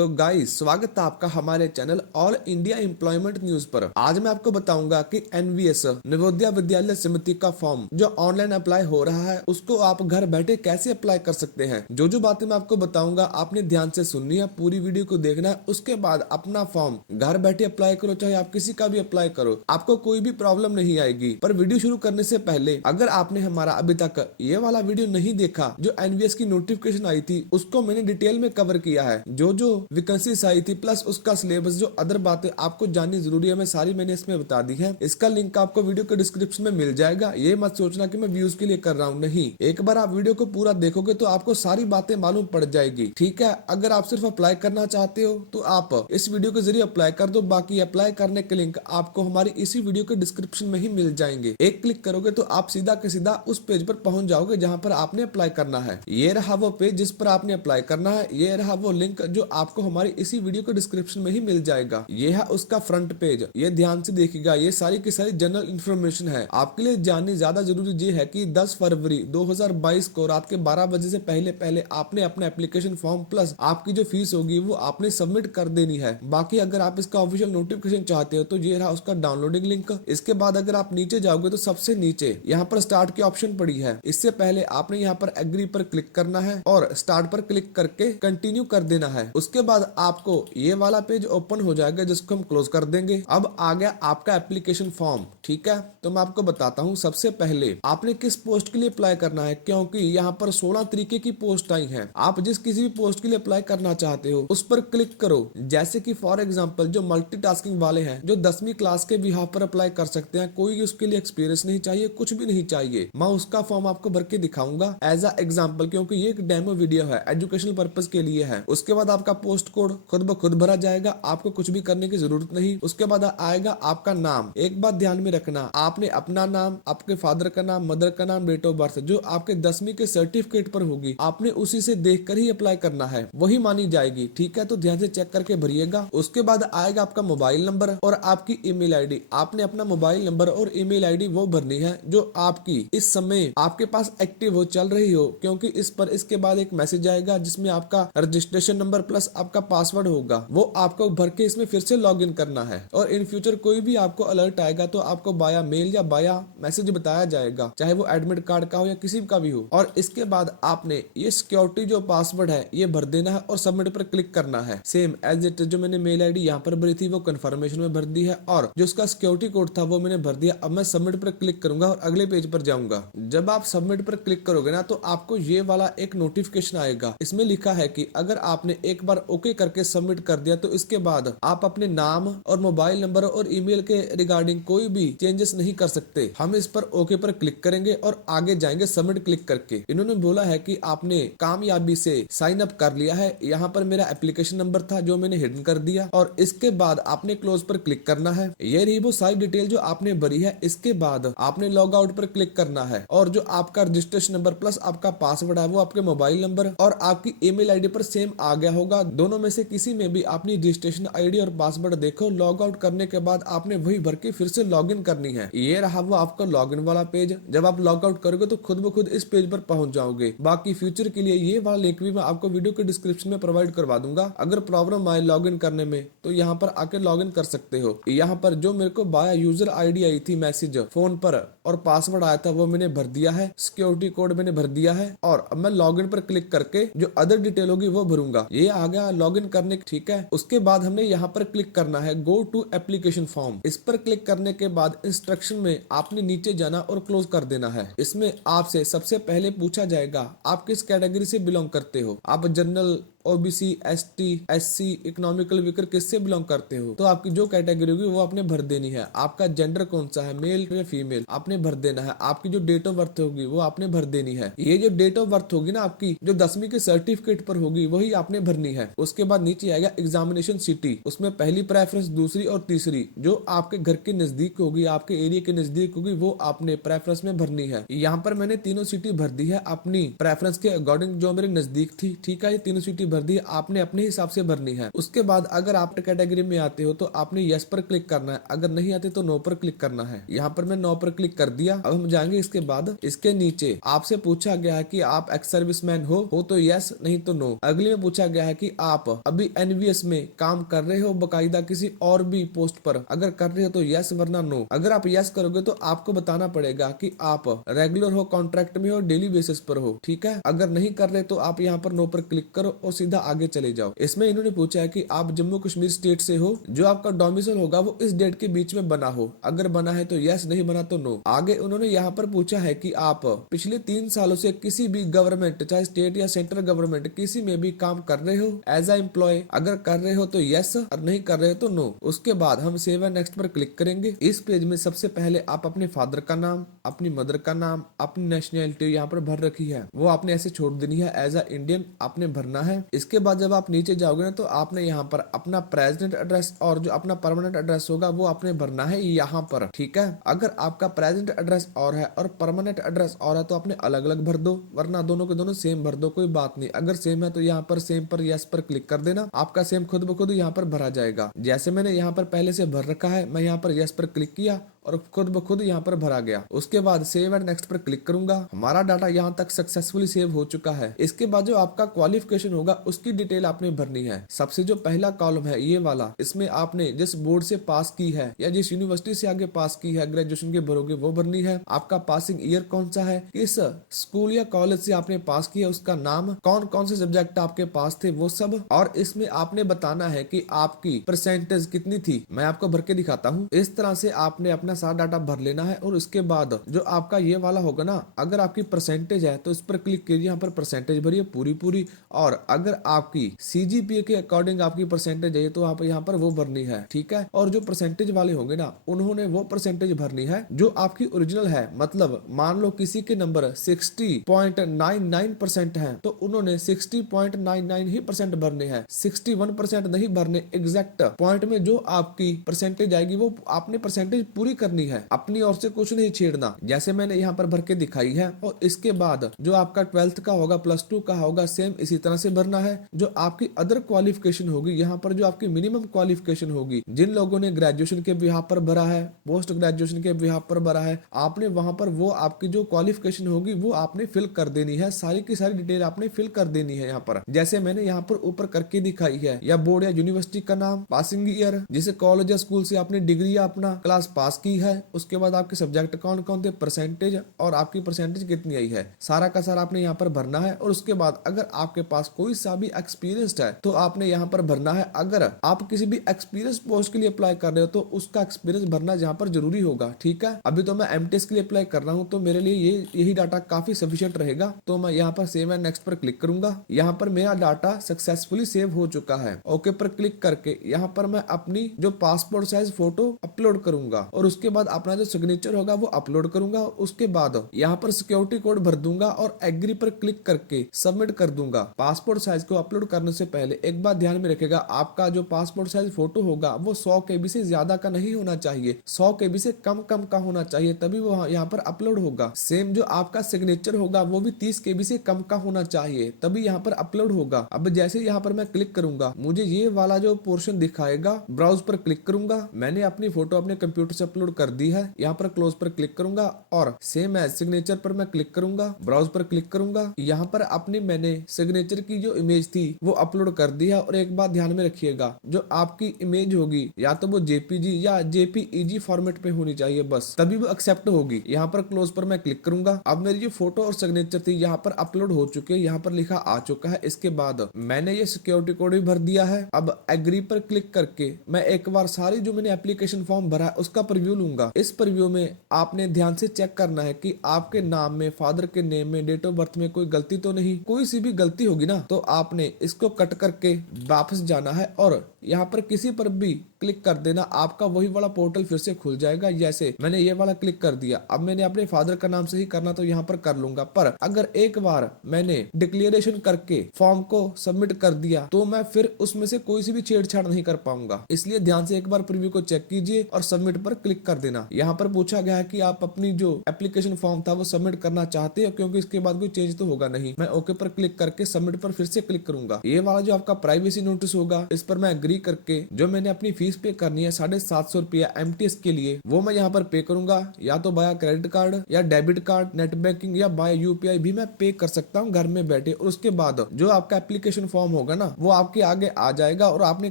तो गाइस, स्वागत है आपका हमारे channel all India employment news पर। आज मैं आपको बताऊंगा कि एनवीएस नवोदय विद्यालय समिति का फॉर्म जो ऑनलाइन अप्लाई हो रहा है उसको आप घर बैठे कैसे अप्लाई कर सकते हैं। जो बातें मैं आपको बताऊंगा आपने ध्यान से सुननी है, पूरी वीडियो को देखना है। उसके बाद अपना फॉर्म घर बैठे अप्लाई करो, चाहे आप किसी का भी अप्लाई करो, आपको कोई भी प्रॉब्लम नहीं आएगी। पर वीडियो शुरू करने से पहले अगर आपने हमारा अभी तक ये वाला वीडियो नहीं देखा, जो एनवीएस की नोटिफिकेशन आई थी उसको मैंने डिटेल में कवर किया है। जो वैकेंसीज आई थी प्लस उसका सिलेबस, जो अदर बातें आपको जाननी जरूरी है, मैं सारी मैंने इसमें बता दी है। इसका लिंक आपको वीडियो के डिस्क्रिप्शन में मिल जाएगा। ये मत सोचना कि मैं व्यूज के लिए कर रहा हूँ, नहीं। एक बार आप वीडियो को पूरा देखोगे तो आपको सारी बातें मालूम पड़ जाएगी, ठीक है। अगर आप सिर्फ अप्लाई करना चाहते हो तो आप इस वीडियो के जरिए अप्लाई कर दो। बाकी अप्लाई करने के लिंक आपको हमारी इसी वीडियो के डिस्क्रिप्शन में ही मिल जाएंगे। एक क्लिक करोगे तो आप सीधा के सीधा उस पेज पर पहुंच जाओगे जहां पर आपने अप्लाई करना है। ये रहा वो पेज जिस पर आपने अप्लाई करना है। ये रहा वो लिंक जो आपको हमारी इसी वीडियो के डिस्क्रिप्शन में ही मिल जाएगा। ये है उसका फ्रंट पेज। ये ध्यान से देखिएगा, ये सारी की सारी जनरल इन्फॉर्मेशन है। आपके लिए जाननी ज्यादा जरूरी ये है कि 10 फरवरी 2022 को रात के 12 बजे से पहले पहले आपने अपना एप्लीकेशन फॉर्म प्लस आपकी जो फीस होगी वो आपने सबमिट कर देनी है। बाकी अगर आप इसका ऑफिशियल नोटिफिकेशन चाहते हो तो ये रहा उसका डाउनलोडिंग लिंक। इसके बाद अगर आप नीचे जाओगे तो सबसे नीचे यहाँ पर स्टार्ट की ऑप्शन पड़ी है। इससे पहले आपने यहाँ पर एग्री पर क्लिक करना है और स्टार्ट पर क्लिक करके कंटिन्यू कर देना है। उसके बाद आपको ये वाला पेज ओपन हो जाएगा जिसको हम क्लोज कर देंगे। अब आ गया आपका एप्लीकेशन फॉर्म, ठीक है। तो मैं आपको बताता हूँ सबसे पहले आपने किस पोस्ट के लिए अप्लाई करना है, क्योंकि यहाँ पर 16 तरीके की पोस्ट आई हैं। आप जिस किसी भी पोस्ट के लिए अप्लाई करना चाहते हो उस पर क्लिक करो। जैसे कि फॉर एग्जाम्पल जो मल्टीटास्किंग वाले हैं, जो 10वीं क्लास के बिहाफ पर अप्लाई कर सकते हैं, कोई उसके लिए एक्सपीरियंस नहीं चाहिए, कुछ भी नहीं चाहिए। मैं उसका फॉर्म आपको भर के दिखाऊंगा एज अ एग्जाम्पल, क्योंकि ये एक डेमो वीडियो है, एजुकेशनल पर्पज के लिए है। उसके बाद आपका पोस्ट कोड खुद ब खुद भरा जाएगा, आपको कुछ भी करने की जरूरत नहीं। उसके बाद आएगा आपका नाम। एक बात ध्यान में रखना, आपने अपना नाम, आपके फादर का नाम, मदर का नाम, डेट ऑफ बर्थ जो आपके 10वीं के सर्टिफिकेट पर होगी आपने उसी से देखकर ही अप्लाई करना है, वही मानी जाएगी, ठीक है। तो ध्यान से चेक करके भरिएगा। उसके बाद आएगा आपका मोबाइल नंबर और आपकी ईमेल आईडी। आपने अपना मोबाइल नंबर और ईमेल आईडी वो भरनी है जो आपकी इस समय आपके पास एक्टिव हो, चल रही हो, क्योंकि इस पर इसके बाद एक मैसेज आएगा जिसमें आपका रजिस्ट्रेशन नंबर प्लस आपका पासवर्ड होगा, वो आपको भर के इसमें फिर से लॉग इन करना है। और इन फ्यूचर कोई भी आपको अलर्ट आएगा तो आपको बाया मेल या बाया मैसेज बताया जाएगा, चाहे वो एडमिट कार्ड का हो या किसी का भी हो। और इसके बाद आपने ये सिक्योरिटी जो पासवर्ड है ये भर देना है और सबमिट पर क्लिक करना है। सेम एज इट जो मैंने मेल आईडी यहाँ पर भरी थी वो कंफर्मेशन में भर दी है और जो उसका सिक्योरिटी कोड था वो मैंने भर दिया। अब मैं सबमिट पर क्लिक करूंगा और अगले पेज पर जाऊंगा। जब आप सबमिट पर क्लिक करोगे ना तो आपको ये वाला एक नोटिफिकेशन आएगा। इसमें लिखा है कि अगर आपने एक बार ओके करके सबमिट कर दिया तो इसके बाद आप अपने नाम और मोबाइल नंबर और ईमेल के रिगार्डिंग कोई भी चेंजेस नहीं कर सकते। हम इस पर ओके पर क्लिक करेंगे और आगे जाएंगे सबमिट क्लिक करके। इन्होंने बोला है कि आपने कामयाबी से साइन अप कर लिया है। यहाँ पर मेरा एप्लीकेशन नंबर था जो मैंने हिडन कर दिया और इसके बाद आपने क्लोज पर क्लिक करना है। ये रही वो सारी डिटेल जो आपने भरी है। इसके बाद आपने लॉग आउट पर क्लिक करना है और जो आपका रजिस्ट्रेशन नंबर प्लस आपका पासवर्ड है वो आपके मोबाइल नंबर और आपकी ईमेल आईडी पर सेम आ गया होगा। दोनों में से किसी में भी अपनी रजिस्ट्रेशन आईडी और पासवर्ड देखो। लॉग आउट करने के बाद आपने वही भर के फिर से लॉग इन करनी है। ये रहा वो आपका लॉग इन वाला पेज। जब आप लॉग आउट करोगे तो खुद ब खुद इस पेज पर पहुंच जाओगे। बाकी फ्यूचर के लिए ये वाला लिंक भी मैं आपको वीडियो के डिस्क्रिप्शन में प्रोवाइड करवा दूंगा। अगर प्रॉब्लम आए लॉग इन करने में तो यहाँ पर आके लॉग इन कर सकते हो। यहाँ पर जो मेरे को बाया यूजर आईडी आई थी मैसेज फोन पर और पासवर्ड आया था वो मैंने भर दिया है, सिक्योरिटी कोड मैंने भर दिया है और अब मैं लॉग इन पर क्लिक करके जो अदर डिटेल होगी वो भरूंगा। ये आ गया लॉग इन करने, ठीक है। उसके बाद हमने यहाँ पर क्लिक करना है गो टू एप्लीकेशन फॉर्म। इस पर क्लिक करने के बाद इंस्ट्रक्शन में आपने नीचे जाना और क्लोज कर देना है। इसमें आपसे सबसे पहले पूछा जाएगा आप किस कैटेगरी से बिलोंग करते हो। आप general, OBC, ST, SC, economical weaker किससे बिलोंग करते हो तो आपकी जो कैटेगरी होगी वो आपने भर देनी है। आपका जेंडर कौन सा है, मेल या फीमेल, आपने भर देना है। आपकी जो डेट ऑफ बर्थ होगी वो आपने भर देनी है। ये जो डेट ऑफ बर्थ होगी ना आपकी जो 10वीं के सर्टिफिकेट पर होगी वही आपने भरनी है। उसके बाद नीचे आएगा एग्जामिनेशन सिटी। उसमें पहली प्रेफरेंस, दूसरी और तीसरी जो आपके घर के नजदीक होगी, आपके एरिया के नजदीक होगी, वो आपने प्रेफरेंस में भरनी है। यहाँ पर मैंने तीनों सिटी भर दी है अपनी प्रेफरेंस के अकॉर्डिंग जो मेरे नजदीक थी, ठीक है। ये तीनों सिटी भर दी, आपने अपने हिसाब से भरनी है। उसके बाद अगर आप कैटेगरी में आते हो तो आपने यस पर क्लिक करना है, अगर नहीं आते तो नो पर क्लिक करना है। यहाँ पर मैं नो पर क्लिक कर दिया। अब हम जाएंगे इसके बाद इसके नीचे आपसे पूछा गया है कि आप एक्स सर्विसमैन हो तो यस, नहीं तो नो। अगले में पूछा गया है कि आप अभी एनवीएस में काम कर रहे हो बकायदा किसी और भी पोस्ट पर, अगर कर रहे हो तो यस वरना नो। अगर आप यस करोगे तो आपको बताना पड़ेगा कि आप रेगुलर हो, कॉन्ट्रैक्ट में हो, डेली बेसिस पर हो, ठीक है। अगर नहीं कर रहे तो आप यहाँ पर नो पर क्लिक करो और सीधा आगे चले जाओ। इसमें इन्होंने पूछा है कि आप जम्मू कश्मीर स्टेट से हो, जो आपका डोमिसाइल होगा वो इस डेट के बीच में बना हो, अगर बना है तो यस, नहीं बना तो नो। आगे उन्होंने यहाँ पर पूछा है कि आप पिछले 3 सालों से किसी भी गवर्नमेंट, चाहे स्टेट या सेंट्रल गवर्नमेंट, किसी में भी काम कर रहे हो एज अ एम्प्लॉय, अगर कर रहे हो तो यस और नहीं कर रहे हो तो नो। उसके बाद हम सेव एंड नेक्स्ट पर क्लिक करेंगे। इस पेज में सबसे पहले आप अपने फादर का नाम, अपनी मदर का नाम, अपनी नेशनैलिटी यहाँ पर भर रखी है वो आपने ऐसे छोड़ देनी है, एज अ इंडियन आपने भरना है। इसके बाद जब आप नीचे जाओगे ना तो आपने यहाँ पर अपना प्रेजेंट एड्रेस और जो अपना परमानेंट एड्रेस होगा वो आपने भरना है यहाँ पर, ठीक है। अगर आपका प्रेजेंट एड्रेस और है और परमानेंट एड्रेस और है तो आपने अलग अलग भर दो, वरना दोनों के दोनों सेम भर दो, कोई बात नहीं। अगर सेम है तो यहाँ पर सेम पर यस पर क्लिक कर देना, आपका सेम खुद ब खुद यहाँ पर भरा जाएगा। जैसे मैंने यहाँ पर पहले से भर रखा है, मैं यहाँ पर यस पर क्लिक किया और खुद ब खुद यहाँ पर भरा गया। उसके बाद सेव एंड नेक्स्ट पर क्लिक करूंगा। हमारा डाटा यहाँ तक सक्सेसफुली सेव हो चुका है। इसके बाद जो आपका क्वालिफिकेशन होगा उसकी डिटेल आपने भरनी है। सबसे जो पहला कॉलम है ये वाला, इसमें आपने जिस बोर्ड से पास की है या जिस यूनिवर्सिटी से आगे पास की है ग्रेजुएशन के भरोगे वो भरनी है। आपका पासिंग ईयर कौन सा है, किस स्कूल या कॉलेज से आपने पास किया, उसका नाम, कौन कौन से सब्जेक्ट आपके पास थे वो सब, और इसमें आपने बताना है कि आपकी परसेंटेज कितनी थी। मैं आपको भर के दिखाता हूँ। इस तरह से आपने अपना सारा डाटा भर लेना है। और उसके बाद जो आपका ये वाला होगा ना, अगर आपकी परसेंटेज है तो इस पर क्लिक कीजिए, यहाँ पर परसेंटेज भरिए पूरी। और अगर आपकी सीजीपीए के अकॉर्डिंग आपकी परसेंटेज है तो आप यहाँ पर वो भरनी है, ठीक है। और जो परसेंटेज वाले होंगे ना उन्होंने वो परसेंटेज भरनी है जो आपकी ओरिजिनल है। मतलब मान लो किसी के नंबर 60.99% है तो उन्होंने 60.99 ही परसेंट भरने हैं, 61% नहीं भरने। एग्जैक्ट पॉइंट में जो आपकी परसेंटेज आएगी वो आपने परसेंटेज पूरी करनी है, अपनी ओर से कुछ नहीं छेड़ना, जैसे मैंने यहाँ पर भर के दिखाई है। और इसके बाद जो आपका 12th का होगा, +2 का होगा, सेम इसी तरह से भरना है। जो आपकी अदर क्वालिफिकेशन होगी, यहाँ पर जो आपकी मिनिमम क्वालिफिकेशन होगी, जिन लोगों ने ग्रेजुएशन के बिहाफ पर भरा है, पोस्ट ग्रेजुएशन के बिहाफ पर भरा है, आपने वहां पर वो आपकी जो क्वालिफिकेशन होगी वो आपने फिल कर देनी है। सारी की सारी डिटेल आपने फिल कर देनी है यहाँ पर, जैसे मैंने यहाँ पर ऊपर करके दिखाई है। या बोर्ड या यूनिवर्सिटी का नाम, पासिंग ईयर, जिसे कॉलेज या स्कूल से आपने डिग्री या अपना क्लास पास की है, उसके बाद आपके सब्जेक्ट कौन कौन थे, परसेंटेज और आपकी परसेंटेज कितनी आई है, सारा का सारा आपने यहाँ पर भरना है। और उसके बाद अगर आपके पास कोई सा भी एक्सपीरियंस है तो आपने यहाँ पर भरना है। अगर आप किसी भी एक्सपीरियंस पोस्ट के लिए अप्लाई कर रहे हो तो उसका एक्सपीरियंस भरना यहाँ पर जरूरी होगा, ठीक है। अभी तो मैं एमटीएस के लिए अप्लाई कर रहा हूँ तो मेरे लिए यही डाटा काफी सफिशिएंट रहेगा। तो मैं यहाँ पर सेव एंड नेक्स्ट पर क्लिक करूंगा। यहाँ पर मेरा डाटा सक्सेसफुली सेव हो चुका है। ओके पर क्लिक करके यहाँ पर मैं अपनी जो पासपोर्ट साइज फोटो अपलोड करूंगा और उसके बाद अपना जो सिग्नेचर होगा वो अपलोड करूंगा। उसके बाद यहाँ पर सिक्योरिटी कोड भर दूंगा और एग्री पर क्लिक करके सबमिट कर दूंगा। पासपोर्ट साइज को अपलोड करने से पहले एक बात ध्यान में रखेगा, आपका जो पासपोर्ट साइज फोटो होगा वो 100 KB से ज्यादा का नहीं होना चाहिए, 100 KB से कम का होना चाहिए, तभी वो यहाँ पर अपलोड होगा। सेम जो आपका सिग्नेचर होगा वो भी 30 KB से कम का होना चाहिए, तभी यहाँ पर अपलोड होगा। अब जैसे यहाँ पर मैं क्लिक करूंगा मुझे ये वाला जो पोर्शन दिखाएगा, ब्राउज पर क्लिक करूंगा। मैंने अपनी फोटो अपने कंप्यूटर से अपलोड कर दी है। यहाँ पर क्लोज पर क्लिक करूंगा और सेम एज सिग्नेचर पर मैं क्लिक करूंगा, ब्राउज पर क्लिक करूंगा। यहाँ पर अपनी मैंने सिग्नेचर की जो इमेज थी वो अपलोड कर दी है। और एक बात ध्यान में रखिएगा, जो आपकी इमेज होगी या तो वो जेपीजी या जेपीईजी फॉर्मेट पे होनी चाहिए, बस तभी वो एक्सेप्ट होगी। यहाँ पर क्लोज पर मैं क्लिक करूंगा। अब मेरी जो फोटो और सिग्नेचर थी यहाँ पर अपलोड हो चुके हैं, यहाँ पर लिखा आ चुका है। इसके बाद मैंने ये सिक्योरिटी कोड भी भर दिया है। अब एग्री पर क्लिक करके मैं एक बार सारी जो मैंने एप्लीकेशन फॉर्म भरा है उसका प्रीव्यू लूंगा। इस प्रीव्यू में आपने ध्यान से चेक करना है कि आपके नाम में, फादर के नेम में, डेट ऑफ बर्थ में कोई गलती तो नहीं। कोई सी भी गलती होगी ना तो आपने इसको कट करके वापस जाना है और यहाँ पर किसी पर भी क्लिक कर देना, आपका वही वाला पोर्टल फिर से खुल जाएगा। जैसे मैंने ये वाला क्लिक कर दिया, अब मैंने अपने फादर का नाम से ही करना तो यहाँ पर कर लूंगा। पर अगर एक बार मैंने डिक्लेरेशन करके फॉर्म को सबमिट कर दिया तो मैं फिर उसमें से कोई सी भी छेड़छाड़ नहीं कर पाऊंगा। इसलिए ध्यान से एक बार प्रीव्यू को चेक कीजिए और सबमिट पर क्लिक कर देना। यहाँ पर पूछा गया है कि आप अपनी जो एप्लीकेशन फॉर्म था वो सबमिट करना चाहते हो, क्योंकि इसके बाद कोई चेंज तो होगा नहीं। मैं ओके पर क्लिक करके सबमिट पर फिर से क्लिक करूंगा। ये वाला जो आपका प्राइवेसी नोटिस होगा, इस पर मैं एग्री करके जो मैंने अपनी फीस पे करनी है 750 रुपया MTS के लिए, वो मैं यहाँ पर पे करूंगा। या तो बाय क्रेडिट कार्ड या डेबिट कार्ड, नेट बैंकिंग या बाय UPI भी मैं पे कर सकता हूँ घर में बैठे। और उसके बाद जो आपका एप्लीकेशन फॉर्म होगा ना, वो आपके आगे आ जाएगा और आपने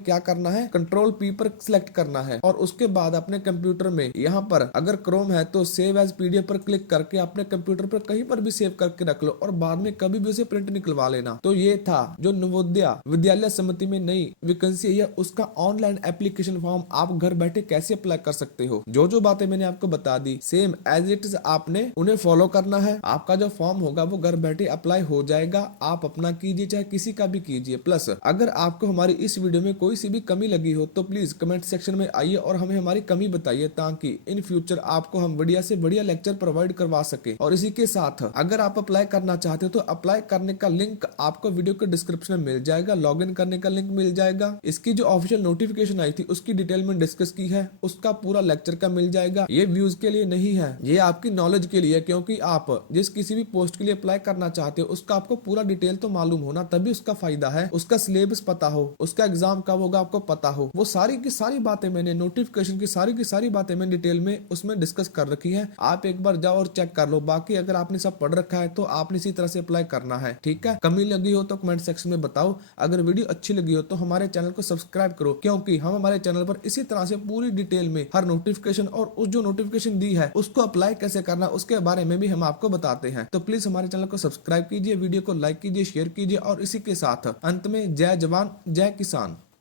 क्या करना है, कंट्रोल P पर सिलेक्ट करना है और उसके बाद अपने कंप्यूटर में यहाँ पर अगर क्रोम है तो सेव एज PDF पर क्लिक करके अपने कंप्यूटर पर कहीं पर भी सेव करके रख लो और बाद में कभी भी उसे प्रिंट निकलवा लेना। तो ये था जो नवोदय विद्यालय समिति में नई वैकेंसी है, उसका ऑनलाइन एप्लीकेशन फॉर्म आप घर बैठे कैसे अप्लाई कर सकते हो। जो बातें मैंने आपको बता दी सेम एज इट इज आपने उन्हें फॉलो करना है। आपका जो फॉर्म होगा वो घर बैठे अप्लाई हो जाएगा। आप अपना कीजिए चाहे किसी का भी कीजिए। प्लस अगर आपको हमारी इस वीडियो में कोई सी भी कमी लगी हो तो प्लीज कमेंट सेक्शन में आइए और हमें हमारी कमी बताइए, ताकि इन फ्यूचर आपको हम बढ़िया से बढ़िया लेक्चर प्रोवाइड करवा सके। और इसी के साथ अगर आप अप्लाई करना चाहते हो तो अप्लाई करने का लिंक आपको वीडियो के डिस्क्रिप्शन में मिल जाएगा, लॉग इन करने का लिंक मिल जाएगा। इसकी जो ऑफिशियल नोटिफिकेशन आई थी उसकी डिटेल में डिस्कस की है, उसका पूरा लेक्चर का मिल जाएगा। ये व्यूज के लिए नहीं है, ये आपकी नॉलेज के लिए, क्योंकि आप जिस किसी भी पोस्ट के लिए अप्लाई करना चाहते हो उसका आपको पूरा डिटेल तो मालूम होना, तभी उसका फायदा है। उसका सिलेबस पता हो, उसका एग्जाम कब होगा आपको पता हो, वो सारी की सारी बातें मैंने नोटिफिकेशन की सारी बातें मैंने डिटेल में उसमें डिस्कस कर रखी है। आप एक बार जाओ और चेक कर लो। बाकी अगर आपने सब पढ़ रखा है तो आपने इसी तरह से अप्लाई करना है। ठीक है, कमी लगी हो तो कमेंट सेक्शन में बताओ। अगर वीडियो अच्छी लगी हो तो हमारे चैनल को सब्सक्राइब करो, क्योंकि हम हमारे चैनल पर इसी तरह से पूरी डिटेल में हर नोटिफिकेशन और उस जो नोटिफिकेशन दी है उसको अप्लाई कैसे करना उसके बारे में भी हम आपको बताते हैं। तो प्लीज हमारे चैनल को सब्सक्राइब कीजिए, वीडियो को लाइक कीजिए, शेयर कीजिए और इसी के साथ अंत में जय जवान जय किसान।